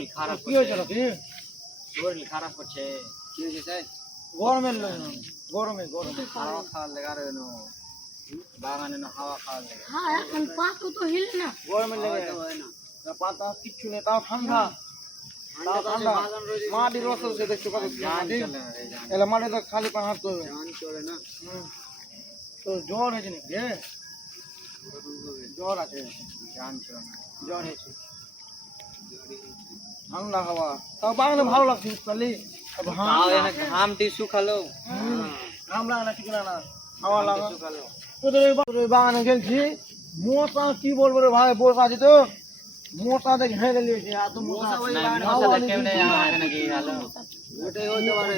শরীর খারাপ কি হয়েছে নাকি? শরীর খারাপ করছে কি হয়েছে? গরমের গরমে হাওয়া খাওয়ার লেগে আর বাগানে না হাওয়া খাওয়ার লেগে হ্যাঁ এখন পাতা তো হিলে না গরমের লেগে পাতা কিচ্ছু নেই, তাও ঠান্ডা ঠান্ডা মাটির রস আছে দেখছো কত জান মাটি চলে না রে জান এলা মাটিতে খালি পা হাঁটতে হবে। জান চলে না তো জ্বর হয়েছে নাকি? জ্বর আছে, জান চলে না জ্বর হয়েছে, ঠান্ডা হাওয়া, তাও বাগানে ভালো লাগছে বুঝলি। তাও এনে ঘামটি শুকালো ঘাম লাগে না, ঠিক না, হাওয়া লাগা। শুকালো তোদের ওই বাগানে গেছি, মশা কি বলবো রে ভাই, বসে আছি তো মশা দেখে হেরে নিয়েছে, এত মশা।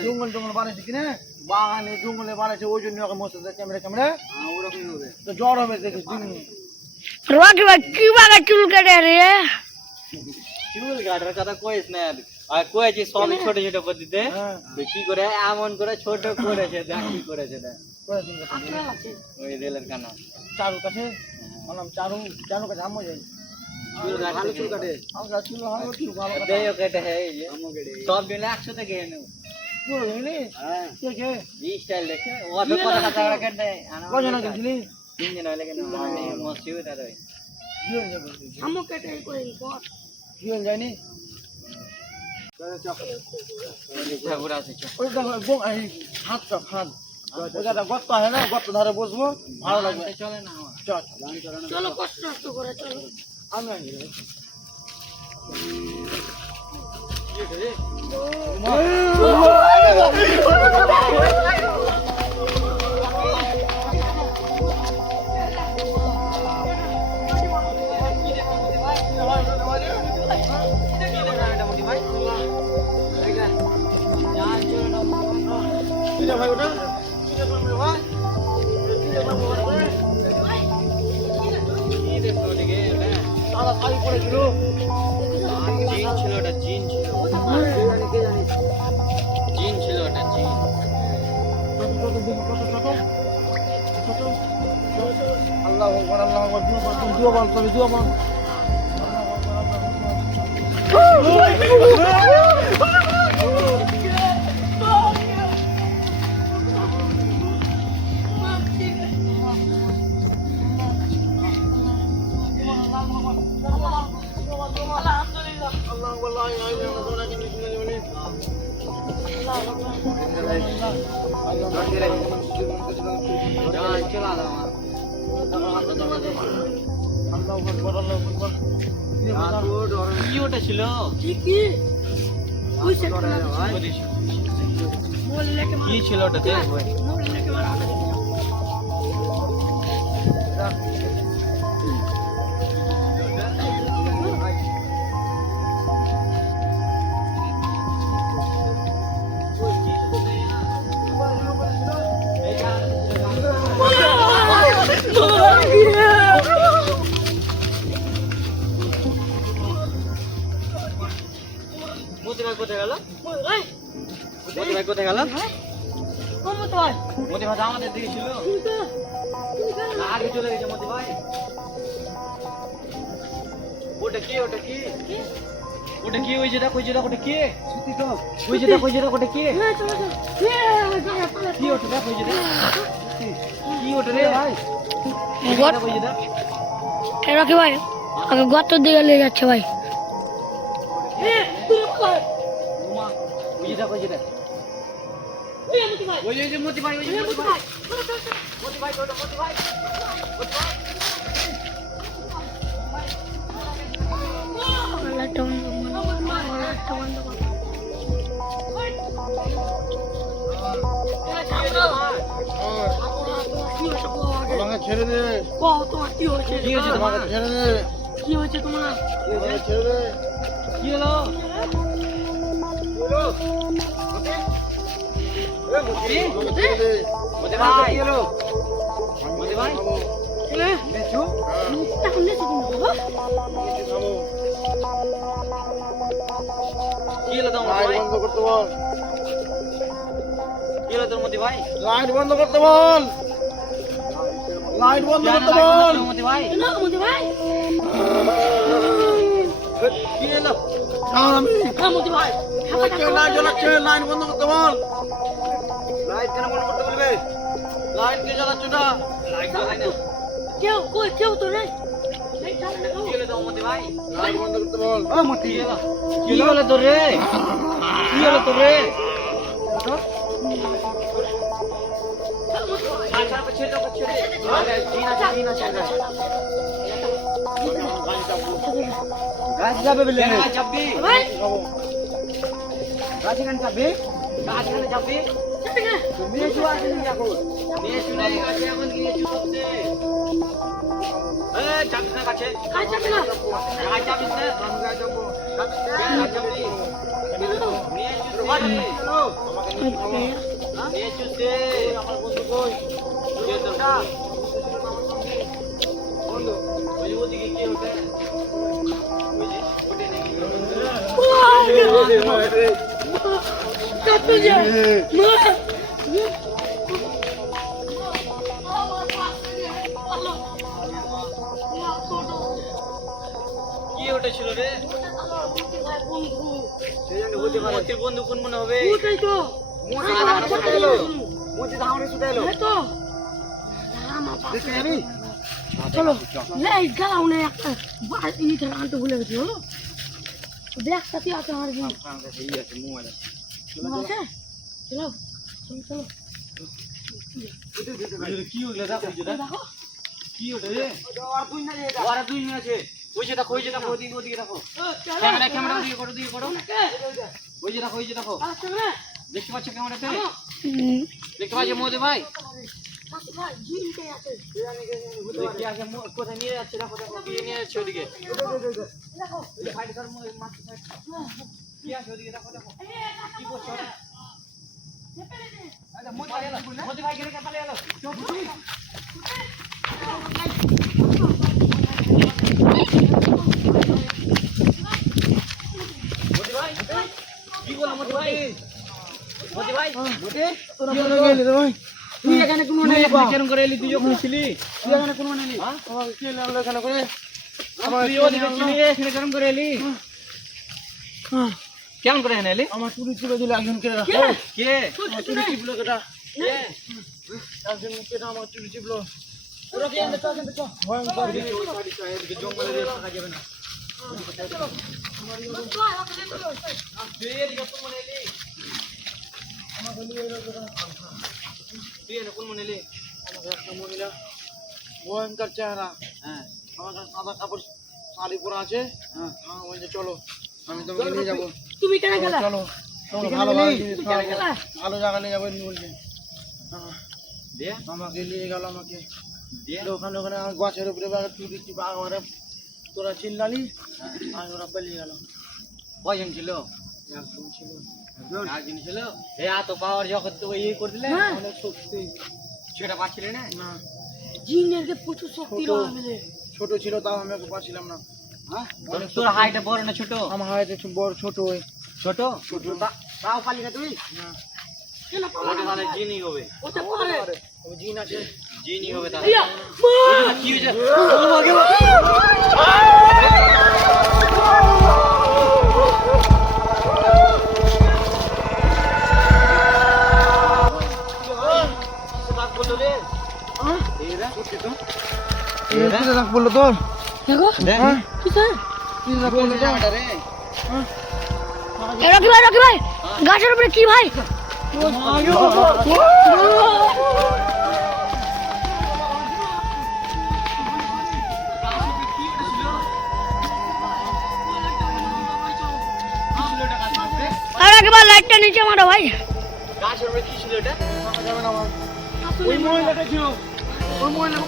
জঙ্গল জঙ্গল বাড়াইছে কিনে, বাগানে জঙ্গলে বাড়াইছে, ওই জন্য ওকে মশা ক্যামেরা তো জ্বর হবে দেখিস দিন। রকি ভাই কি বাগা চুল কাটে রে চুল কাটার কথা কইস না আর কয়েছি সবই ছোট ছোট পদ্ধতিতে হ্যাঁ কি করে এমন করে ছোট করেছে দেখ কি করেছে দেখ ওই রেলের কানা চারু কাছে বললাম, চারু কাছে আম্মু যাই চুল কাটে চুল কাটে, আমার চুল হয় একটু ভালো কাটে। দেও কেটে হে এই যে সব দিন একসাথে গিয়ে নেব পুরো বুঝলি হ্যাঁ কে কে এই স্টাইল দেখে ও তো কথা কথা কেটে কজন গেছিলি? তিন দিন হলে কেন মানে মসজিদ আর ওই জিওল যাবো, আমো কেটে কই পর জিওল যায়নি। ঠাকুর আছে ওই দেখো এই হাতটা খান, ওই জায়গা গর্ত আছে না, গর্ত ধারে বসবো, ভালো লাগবে। চলে না আমার চল চলো কষ্ট করে চলো আমি আনি রে। ভাই ওটা ভাই কি দেখো ওদিকে ওটা সাদা শাড়ি পরেছিল, জিন ছিল ওটা জিন ছিল জিন ছিল ওটা জিন আল্লাহ আকবার, আল্লাহ আকবার, দুয়া বল তবে দুয়া বল। কি ওটা ছিল কি কি কইছে বললে কে কি ছিল ওটা দেখ ভাই বললে কে মারা মোতি ভাই কোথায় গেল ওই মোতি ভাই কোথায় গেল কমো তো ভাই মোতি ভাই আমাদের দিকে ছিল আগে চলে গেছে মোতি ভাই ওটা কি ওটা কি ওটা কি ওই যেটা কই যেটা ওটা কি ওই যেটা কই যেটা ওটা কি চলো চলো কি ওটা দেখ ওই যেটা কি ওটা রে ভাই ওই যেটা রকি ভাই আগে গর্ত দিকে নিয়ে যাচ্ছে ভাই উমা ওই যেটা কই যেটা ওই যে মোতি ভাই ওই যে মোতি ভাই মোতি ভাই ওটা মোতি ভাই আমাকে ছেড়ে দে, কি হয়েছে কি হয়েছে তোমার আমাকে ছেড়ে দে, কি হয়েছে তোমার আমাকে ছেড়ে দে। কি হলো আমাকে ছেড়ে দে। মোতি ভাই কি হলো মোতি ভাই দেখছো কি হলো তোমার লাইট ভাই বন্ধ করতে বল, কি হলো তোর মোতি ভাই লাইট বন্ধ করতে বল, লাইট বন্ধ করতে বল। মোতি ভাই ভাই কি হলো ছাড় আমি হ্যাঁ মতি ভাই কে লাইট জ্বালাচ্ছে লাইট বন্ধ করতে বল লাইট কেন বন্ধ করতে বলবে? লাইট কে জ্বালাচ্ছ না লাইট জ্বালাই না। কেউ কই কেউ তো নেই এই চালা না কি হলো তো মতি ভাই? লাইট বন্ধ করতে বল ও মতি কি হলো তোর রে? কি হলো তোর রে? ছাড়, ছাড়, ছেড়ে দাও, ছেড়ে দাও। আরে, জিন আছে, জিন আছে, আরে। গাছ যাবে বলে কেন গাছ যাবি? ভাই গাছ এখানে যাবে গাছ এখানে যাবি? চেপে না নিয়ে চলে আসেনি এখন নিয়ে চলে এই গাছে এখন নিয়ে চলছে। যাবি না গাছে? কাজ চেপে না গাছ যাবি না? আমি গাছ যাবো গাছ যাবি? নিয়ে চলছে। নিয়ে চলছে। আমার বন্ধু কই? কে তোরটা? বন্ধু, ওই ওদিকে কে ওঠে? ওই যে, ওঠে নাকি? কাটতে যা মা কি উঠেছিল রে? সেই জন্য হতে পারে মতির বন্ধু কোন মনে হবে? ওটাই তো মতি ধামড়ে ছুটে এলো। মতি ধামড়ে ছুটে এলো এই তো দেখতে যাবি চলো এই গালাও না একটা বাস ইনিটা আনতে ভুলে গেছি হলো দেখ সাথে আছে আমার কি আছে চলো চলো কি হলো দেখো যেটা? দেখো কি ওটা রে? আর তুই না এটা ওরা দুই মেয়ে আছে। ওই যে দেখো, ওই যে দেখো, ওদিকে ওদিকে দেখো। ক্যামেরা ক্যামেরা ওদিকে করো, ওদিকে করো। ওই যে দেখো, ওই যে দেখো। দেখতে পাচ্ছ ক্যামেরাতে? দেখতে পাচ্ছ মোদি ভাই? দেখি আগে কোথায় নিয়ে যাচ্ছে দেখো, দেখো দিয়ে নিয়ে যাচ্ছে ওদিকে। ওই যে সাইডে তার মাছ সাইড। কি আছে ওদিকে দেখো, দেখো। কি করছে ওরা? আচ্ছা মোদি ভাই গেলে পালিয়ে গেল। মোদি ভাই কি বললো মোদি ভাই? মোদি ভাই তোরা কোন গেলি রে ভাই তুই এখানে কোন নেই তুই কেন করে এলি? তুই যখন ছিলি তুই এখানে কোন নেই হ্যাঁ? আমাকে কে লাগলো এখানে করে তুই ওদিকে ছিলি, এখানে কেমন করে এলি? কেমন করে এখানে এলি? আমার চুরি ছিল দিল একজন কে কে? আমার চুরি ছিল কেটা কে? একজন কেটা আমার চুরি ছিল ওরা কে এনে চল চল ভয়ঙ্কর এদিকে জঙ্গলে দিয়ে থাকা যাবে না। তুই এদিকে কোন মনে এলি? তুই এনে কোন মনে এলি? আমাকে একটা মহিলা ভয়ঙ্কর চেহারা হ্যাঁ আমার কাছে সাদা কাপড় শাড়ি পরা আছে হ্যাঁ। আমার বলছে চলো আমি তোমাকে নিয়ে যাবো তুমি কেন গেলা চলো চলো এখানে ভালো ভালো নেই? জিনিস কেন খাওয়াবো। গেলা ভালো জায়গা নিয়ে যাবো এমনি বলছে দিয়ে আমাকে নিয়ে গেল আমাকে দিয়ে ওখানে ওখানে আমার গাছের উপরে তুই দিচ্ছি বাঘ মারে তোরা চিল্লালি আর ওরা পালিয়ে গেল কয়জন ছিল? একজন ছিল একজন ছিল। এ এত পাওয়ার যখন তো ইয়ে করে দিলে হ্যাঁ। অনেক শক্তি সেটা পাচ্ছিলে না? না জিনের প্রচুর শক্তি ছোট। রয়েছে ছোট ছিল তাও আমি ওকে পাচ্ছিলাম না হ্যাঁ? তোর হাইটটা বড় না ছোট? আমার হাতে বড় ছোট ওই ছোট? ছোট তাও পালি না তুই? না কেন ওটা তাহলে জিনই হবে। ওটা পারে ওই জিন আছে জিনই হবে তাহলে। ইয়া মা কি হয়েছে? বললো তোর দেখো হ্যাঁ কি স্যার কি বললো তোর রকি ভাই গাছের উপরে কি ভাই রকি ভাই লাইটটা নিচে মারো ভাই গাছের উপরে কি ছিল এটা? ওই মহিলাটা ছিল ওই মহিলা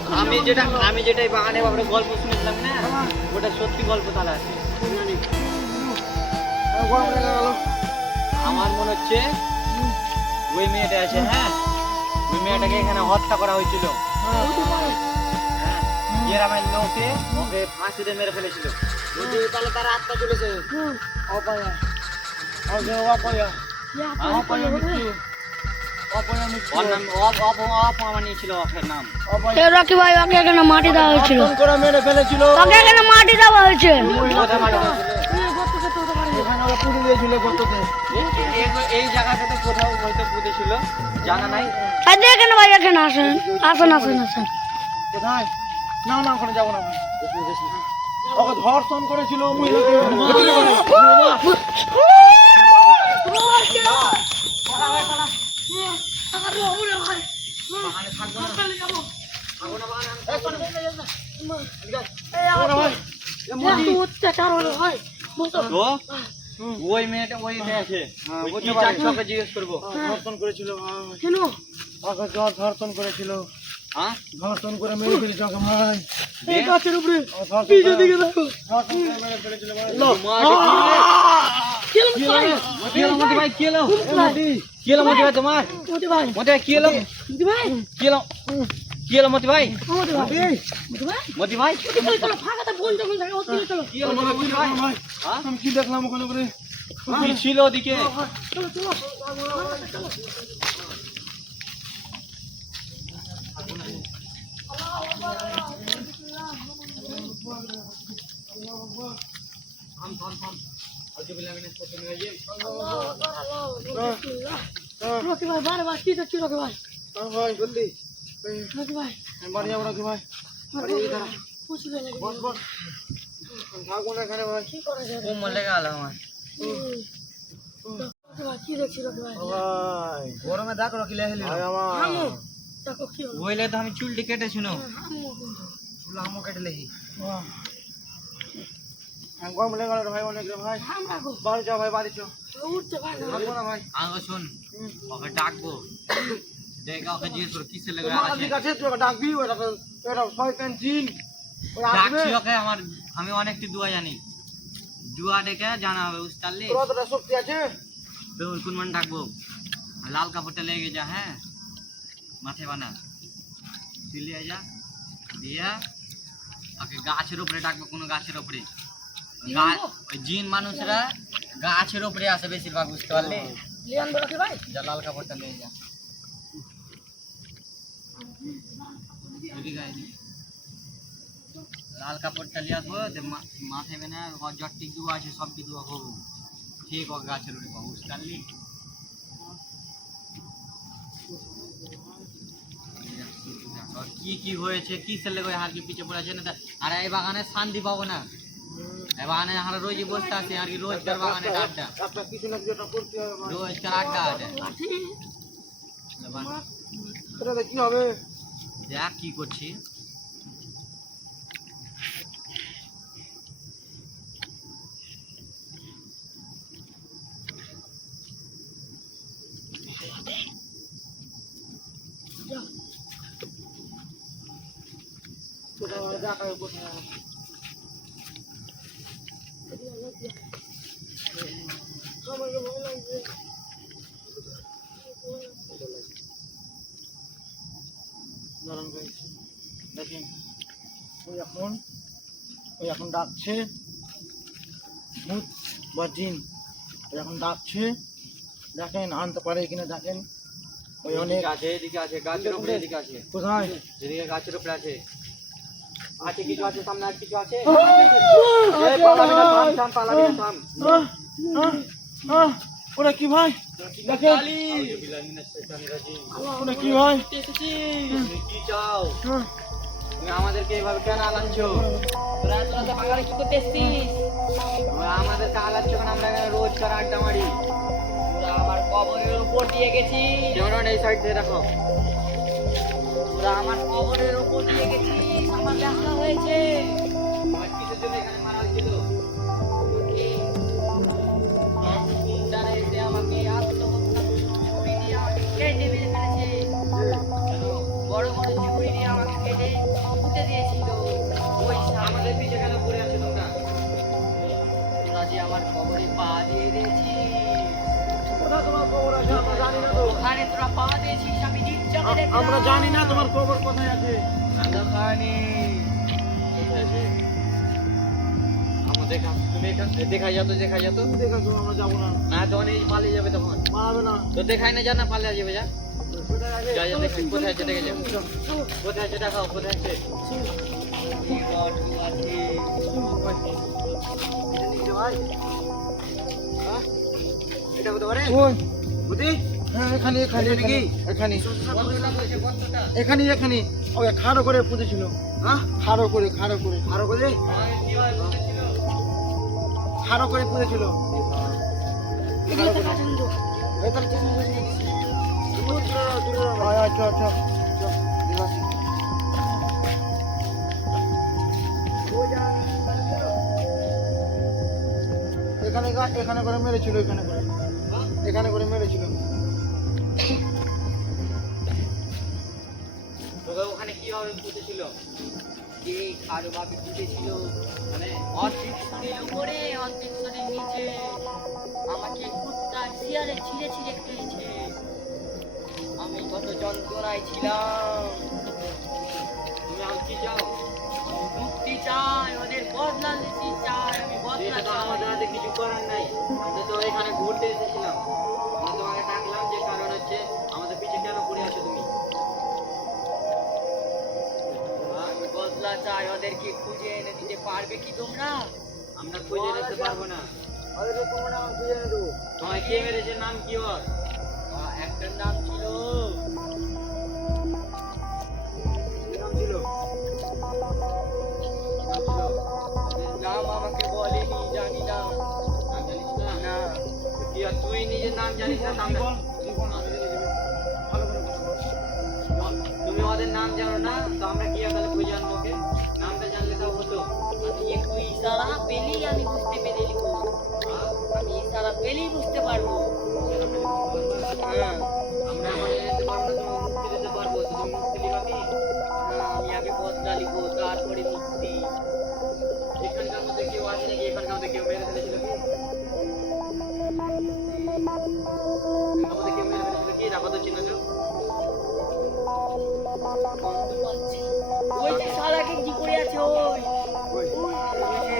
আমি যেটা এই বাগানে বাবারে গল্প শুনেছিলাম না, ওটা সত্যি গল্প তাহলে আছে। আমার মনে হচ্ছে ওই মেয়েটা আছে, হ্যাঁ ওই মেয়েটাকে এখানে হত্যা করা হয়েছিল। হ্যাঁ, গ্রামের লোকে ওকে ফাঁসিতে মেরে ফেলেছিল। তাহলে তার আত্মা চলেছে অপায়া অপায়া অপায়া মৃত্যু অপায়া মৃত্যু ওর নাম অপমানি ছিল, ওর নাম। রকি ভাই ওকে এখানে মাটি দেওয়া হয়েছিল করে মেরে ফেলেছিল ওকে এখানে মাটি দেওয়া হয়েছে কোথায় মারা হয়েছিল? এখানে ওরা পুড়ে দিয়েছিল গর্ততে। এই জায়গাটাতে কোথাও হয়তো পুঁতেছিল, জানা নাই। আর দেখেন ভাই, এখানে আসেন আসেন আসেন আসেন। কোথায়? না না, ওখানে যাবো না। ওকে ধর্ষণ করেছিল মহিলাকে। অত্যাচার হলো ভাই, বুঝছো? তো ওই মেয়েটা ওই মেয়ে আছে, ওই কি চাচ্ছ ওকে জিজ্ঞেস করবো। ধর্ষণ করেছিল ভাই। কেন? ওকে ধর্ষণ করেছিল। হ্যাঁ ধর্ষণ করে মেরে ফেলেছে ওকে ভাই। এই গাছের উপরে ধর্ষণ পিছে দিকে দেখো। করে মেরে ফেলেছিল ভাই। কি হলো ভাই? কি হলো মতি ভাই, কি হলো? কি হলো মতি ভাই তোমার? মোদি ভাই, মতি ভাই কি হলো? মোদি ভাই, কি হলো? কি হলো মতি ভাই? মোদি ভাই, মোদি ভাই, মতি ভাই চলো চলো, ফাঁকাতে বোন যখন থাকে ওদিকে চলো। কি হলো মতি ভাই? হ্যাঁ আমি কি দেখলাম ওখানে করে? কি ছিল ওদিকে? চলো চলো চলো। রকি ভাই, বারবার কি দেখছি রকি ভাই? ভাই জলদি রকি ভাই, বাড়ি যাবো নাকি ভাই? প্রচুর লাগে। বস বস, থাকবো না এখানে ভাই। কি করা যাবে? ঘুম লেগে গেল আমার। রকি ভাই, কি দেখছি রকি ভাই? ভাই গরমে দেখো কি লেহেলি ভাই আমার হামু, দেখো কি হলো? বইলে তো আমি চুলটি কেটে শুনো হামু কিন্তু। চুল আমও কেটে লেহি। গরম লেগে গেল রে ভাই অনেক রে ভাই। হামরা গো, বাড়ি যাও ভাই, বাড়ি চো। উঠতে পারে না। থাকবো না ভাই। আগে শুন, ওকে ডাকবো, দেখে ওকে জিজ্ঞেস করো কিসে লেগে তোমার আছে। ঠিক আছে, তুই ওকে ডাকবি, ওটা শয়তান জিন। ওই আসবে, ডাকছি ওকে, আমি অনেকটি দুয়া জানি, দুয়া ডেকে জানা হবে বুঝতে পারলি। তোর অতটা শক্তি আছে? বেউন কোন মান ডাকবো, লাল কাপড়টা লেগে যা, হ্যাঁ মাথায় বানা, তুলিয়ে যা দিয়া ওকে গাছের উপরে ডাকবো, কোনো গাছের উপরে। ওই জিন মানুষরা গাছের উপরে আসে বেশিরভাগ বুঝতে পারলি। লিয়ান বলো কি ভাই? যা লাল কাপড়টা নিয়ে যা। এদিকে আয়, এদিকে। লাল কাপড়টা নিয়ে আসবো, মাথায় বেনা জটটি দুয়া আছে সবটি দুয়া করবো, ঠিক ও গাছের উপরে পাবো বুঝতে পারলি। আর কি কি হয়েছে, কি ছেলে হার কি পিছিয়ে পড়ে আছে না, আর এই বাগানে শান্তি পাবো না। এই বাগানে আমরা রোজই বসতে আছি, আর কি রোজকার বাগানে আড্ডা, একটা কিছু না কিছু একটা করতে হবে ভাই। রোজকার আড্ডা আছে। লাঠি, এটাতে কি হবে? দেখ কি করছি। কোথাও দেখা হবে কোথায়? আমাকে ভয় লাগছে। দাঁড়ান ভাই, দেখেন ওই এখন ডাকছে ভূত বা জিন। ওই এখন ডাকছে, দেখেন আনতে পারে কিনা দেখেন। ওই অনেক আছে, এদিকে আছে, গাছের উপরে এদিকে আছে, কোথায়? এদিকে গাছের উপরে আছে। আছে কিছু আছে, সামনে আর কিছু আছে। এই পালাবি না, থাম, থাম, পালাবি না, থাম। ওরা কি ভাই? দেখেন ওরা কি ভাই? তুমি কি চাও? তুমি আমাদেরকে এভাবে কেন আলাচ্ছ? তোমরা আমাদেরকে আলাচ্ছ কেন? আমরা এখানে রোজকার আড্ডা মারি। আমার কবরের উপর দিয়ে গেছি, যেমন এই সাইড থেকে দেখো, তোরা আমার কবরের উপর দিয়ে গেছি, আমার দেখা হয়েছে। তোমার কিসের জন্য এখানে মারা হয়েছিল? যারা এসে আমাকে আত্মহত্যা ছুরি দিয়ে আমাকে কেটে মেরে ফেলেছে, বড় বড় ছুরি দিয়ে আমাকে কেটে পুঁতে দিয়েছিল। ওই আমাদের পিছে কেন পড়ে আছো তোমরা? তোরা যে আমার কবরে পা দিয়ে দিয়েছিস, কোথায় তোমার খবর আছে? আমরা জানি না তো। ওখানে তোরা পা দিয়েছিস, আমি নিশ্চয় দেখলাম। আমরা জানি না তোমার খবর কোথায় আছে। আমরা খানি কোথায় আছে? আমাদের তুমি দেখা যাও তো, দেখা যাও তো। তুমি দেখেছো, আমরা যাবো না। না তখন এই পালিয়ে যাবে তখন। মারাবে না। তো দেখাই না, যা না পালিয়ে যাবে, যা কোথায় আছে? যা যা দেখাই কোথায় আছে, দেখে যাও কোথায় আছে, দেখাও কোথায় আছে। এটা নিচে ভাই। এটা হতে পারে ওই বুঝি হ্যাঁ এখানে এখানে এখানে কি? এখানে বন্ধটা বলছে বন্ধটা এখানে এখানে ওই খাড়ো করে পুঁতেছিল হ্যাঁ খাড়ো করে খাড়ো করে আরো বলে খাড়ো করে পুঁতেছিল এগুলো তো কাটেন তো। ভেতরে কিছু বুঝি আয় আয় চল চল চল দেবাসী এখানে এখানে করে মেরেছিল এখানে করে মেরেছিল তোকে ওখানে কিভাবে পুঁতেছিল কে কারো ভাবে পুঁতেছিল মানে অর্ধেক শরীর উপরে অর্ধেক শরীর নিচে আমাকে কুত্তা শিয়ালে ছিঁড়ে ছিঁড়ে খেয়েছে আমি কত যন্ত্রণায় ছিলাম তুমি আর কি চাও মুক্তি চাই ওদের বদলা নিতে চাই আমি বদলা এটা তো চাই আমাদের হাতে কিছু করার নাই আমরা তো এখানে ঘুরতে এসেছিলাম আমরা তোমাকে ডাকলাম যে কারণ হচ্ছে আমাদের পিছে কেন পড়ে আছো তুমি আমি বদলা চাই ওদেরকে খুঁজে এনে দিতে পারবে কি তোমরা আমরা খুঁজে নিতে পারবো না আমাদের তোমরা খুঁজে এনে দেবো তোমায় কে মেরেছে নাম কি ওর একটার নাম ছিল কি নাম ছিল নাম আমাকে বলেনি জানি না নাম জানিস না না কি আর তুই নিজের নাম জানিস না তাহলে তুমি ওদের নাম জানো না তো আমরা কি আর তাহলে খুঁজে আনবো ওকে নামটা জানলে তাও হতো আমি একটু ইশারা পেলেই আমি বুঝতে পেরে নিব আমি ইশারা পেলেই বুঝতে পারবো হ্যাঁ আমরা আমাদের যেতে পারবো না তুমি মুক্তি দিতে পারবো তুমি মুক্তি দিবা কি আমি আগে বদলা লিখবো তারপরে মুক্তি এখানকার মধ্যে কেউ আছে নাকি এখানকার মধ্যে কেউ মেরে ফেলেছিল কি এখানকার মধ্যে কেউ মেরে ফেলেছিল কি রাখো তো চিহ্ন তো গন্ধ পাচ্ছি ওই যে সাদা গেঞ্জি পরে আছে ওই যে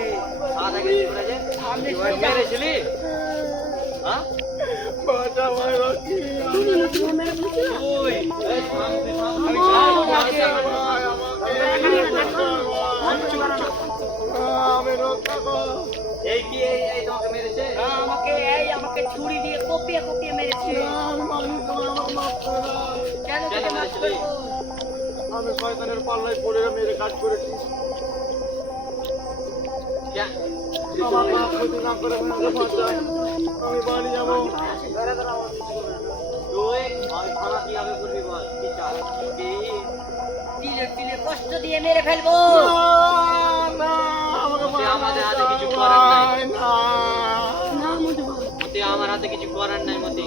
সাদা গেঞ্জি পরে আছে সামনে তুই ওই মেরেছিলি হ্যাঁ বাঁচা ভাই বাকি তুমি নাকি ও মেরে ফেলেছিল? ওই এই থাম তুই থাম আমি আমি রক্ষা কর এই কি এই তোমাকে মেরেছে আমাকে ছুরি দিয়ে কপিয়ে কপিয়ে মেরেছে আমি মালিক তোমার আমাকে মাফ করে দাও কেন কেন তোকে মাফ মেরেছিলি? করবো? আমি শয়তানের পাল্লায় পড়ে মেরে কাজ করেছি কেন আমার মা ক্ষতি না করে আমাকে বাঁচাও। আমি বাড়ি যাবো তুই আমি থানা কিভাবে করবি বল কি চাস কি তিলে তিলে কষ্ট দিয়ে মেরে ফেলবো না, আমাকে মতে আমাদের হাতে বাঁচাও, কিছু করার নাই ভাই, না। না মতে পারো। মতে আমার হাতে কিছু করার নাই মতে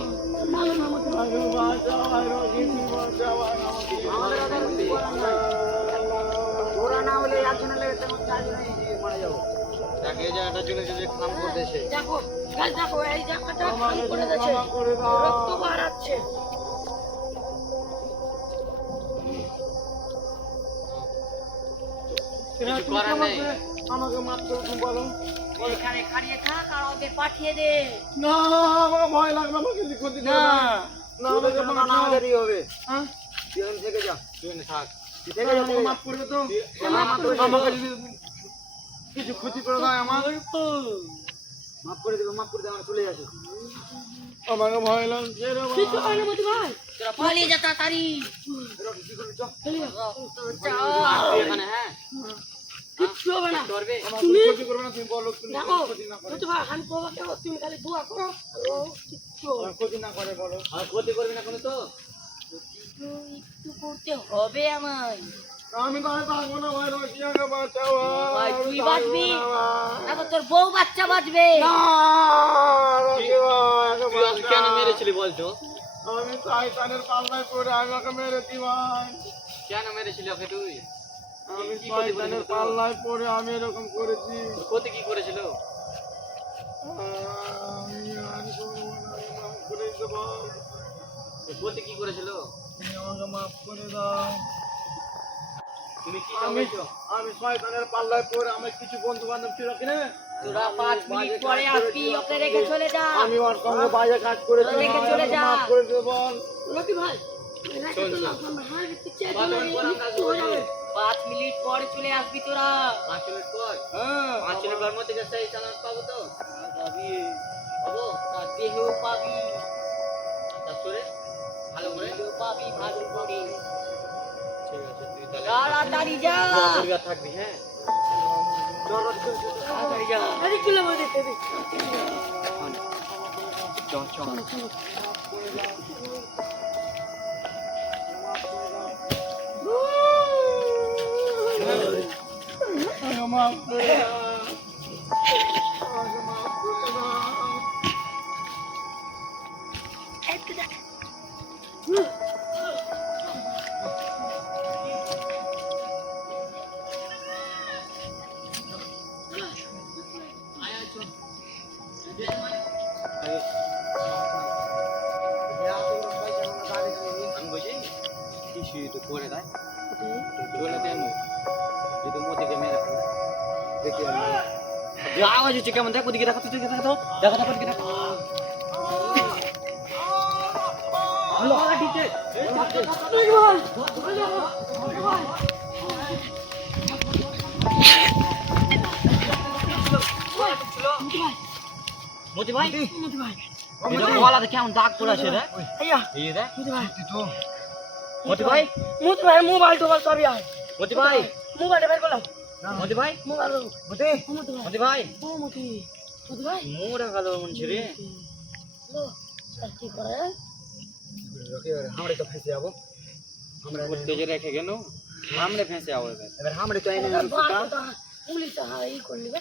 না না মতে পারো। আমাকে বাঁচাও, ভাই, রকিব, বাঁচাও, ভাই, আমাকে। আমাদের হাতে কিছু করার নাই ওরা না হলে একজনে লেগে তেমন চারজনেই মারা যাবো। দেখ এই জায়গাটা চলে যে খাম করতেছে দেখো গাছ দেখো এই জায়গাটা খালি আমাকে করে তুমি দিয়েছে ক্ষমা করে দাও। রক্ত বাড়াচ্ছে কিছু করার নেই আমাকে মাফ করে তুমি বলো এখানে খাড়িয়ে থাক আর ওদের পাঠিয়ে দে না আমার ভয় লাগবে আমাকে লিখুন দিতে না না আমাকে বাঁচাও। হবে হ্যাঁ? তুই এখানে থেকে যা তুই এখানে থাক আমাকে মাফ করবে তো আমাকে যদি কিছু ক্ষতি করে দেয় আমার মাফ করে দেবে মাফ করে দেবে চলে যাবে আমাকে ভয় লাগছে রে বাবা। কিছু হয় না মতে ভাই তোরা পালিয়ে যা তাড়াতাড়ি চলে যাও। তুই এখানে হ্যাঁ কিচ্ছু হবে না করবে আমার তুমি- কোনো ক্ষতি করবে না তুমি বলো তুমি দেখো ক্ষতি না করে মতে ভাই আমি তোমাকে তুমি খালি দোয়া করো ও কিচ্ছু হবে না। আমার ক্ষতি না করে বলো আর ক্ষতি করবি না কোনো তো একটু করতে হবে আমায় আমি তো আর থাকবো না ভাই রকিয়াকে বাঁচাও ভাই, আমি তুই থাকবো বাঁচবি? না, ভাই। তারপর তোর বউ বাচ্চা বাঁচবে না, রকি ভাই, আমাকে তুই আমাকে কেন বাঁচাও। মেরেছিলি বলতো আমি শয়তানের পাল্লায় পড়ে আমাকে মেরেছি ভাই কেন মেরেছিলি ওকে তুই আমি কি ক্ষতি শয়তানের করেছিল তোর? পাল্লায় পড়ে আমি এরকম করেছি ক্ষতি কি করেছিল আমি আর করবো না, আমি মাফ করে দেবো ক্ষতি কি করেছিল তুমি আমাকে মাফ করে দাও তুমি কি আমি চাইছো আমি শয়তানের পাল্লায় পড়ে আমার কিছু বন্ধু বান্ধব ছিল কিনা তোরা 5 মিনিট পরে আসবি ওকে রেখে চলে যা আমি ওর সঙ্গে বাজে কাজ করেছি রেখে আমাকে চলে যা। মাফ করে দে বল রকি ভাই রেখে চলে আসলাম হ্যাঁ কিচ্ছু বাদ হবে বাদ পর আমরা কিচ্ছু হয়ে যাবে 5 মিনিট পরে চলে আসবি তোরা 5 মিনিট পর হ্যাঁ 5 মিনিট পর মধ্যে সেই চালান পাবো তো যাবি পাবো তার দেহে তুইও পাবি, তারপরে ভালো করে তুইও পাবি ভালো করে। ঠিক আছে তুই তাহলে তাড়াতাড়ি যা, পরিবার থাকবি হ্যাঁ তাড়াতাড়ি যা। আরে কিলো বলে দিতে দে। চল চল চলো চলো একটু দেখ। আমি বলছি কিছু তো করে দেয় চলে দেন যদি মোদিকে মেরে ফেলে দেখি যে আওয়াজ হচ্ছে কেমন দেখ ওদিকে দেখো তুই দেখা তো দেখা দেখো ওদিকে দেখো হ্যালো ডিজে তুই বল বল মোদি ভাই মুতি ভাই এটা গলাতে কেমন দাগ পড়ে আছে রে আইয়া এই রে মুতি ভাই মোদি ভাই মুতি ভাই মোবাইল টোবাইল সবই আয় মোদি ভাই মোবাইল বের করলাম মোদি ভাই মোবাইল মোদি মুতি ভাই মোদি ভাই ও মুতি মুতি ভাই মোরা গেল মন রে লো আর কি করে আমরা তো ফেসে যাবো আমরা তেজে রেখে গেল সামনে ফেঁসে আও এবার আমরা তো এনে উংলি তো হাই করলি বে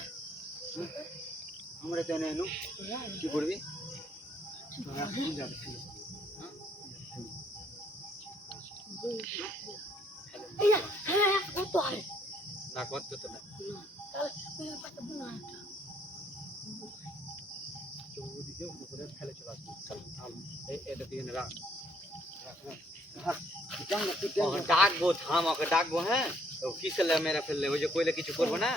আমরা তো এনে কি করবি আইয়া হ্যাঁ কত হয় না করতে তো না তাহলে তুই পাতা বুনা ফেলে চলে আসবো চল এটা দিয়ে রাখ ডাকবো থাম ওকে ডাকবো হ্যাঁ তো কিসেলে মেরা ফেললে ওই যে কইলে কিছু করবো না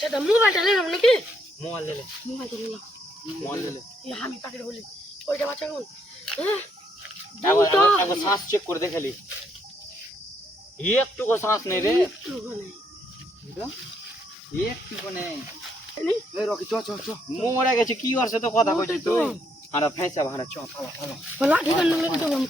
সেটা মোবাইলটা নিলাম নাকি মোবাইল লে মোবাইলটা নিলাম মোবাইল লে এই আমি পাখির বলি ওইটা বাচ্চা কোন হ্যাঁ একবার শ্বাস চেক করে দেখালি একটু শ্বাস নেই রে একটু নেই এই রকি চ চ চ মরে গেছে কি করছে তো কথা কইছিস তুই আরে ফেঁসা ভাড়া চ বলা ঠিক আছে নাকি তো আমি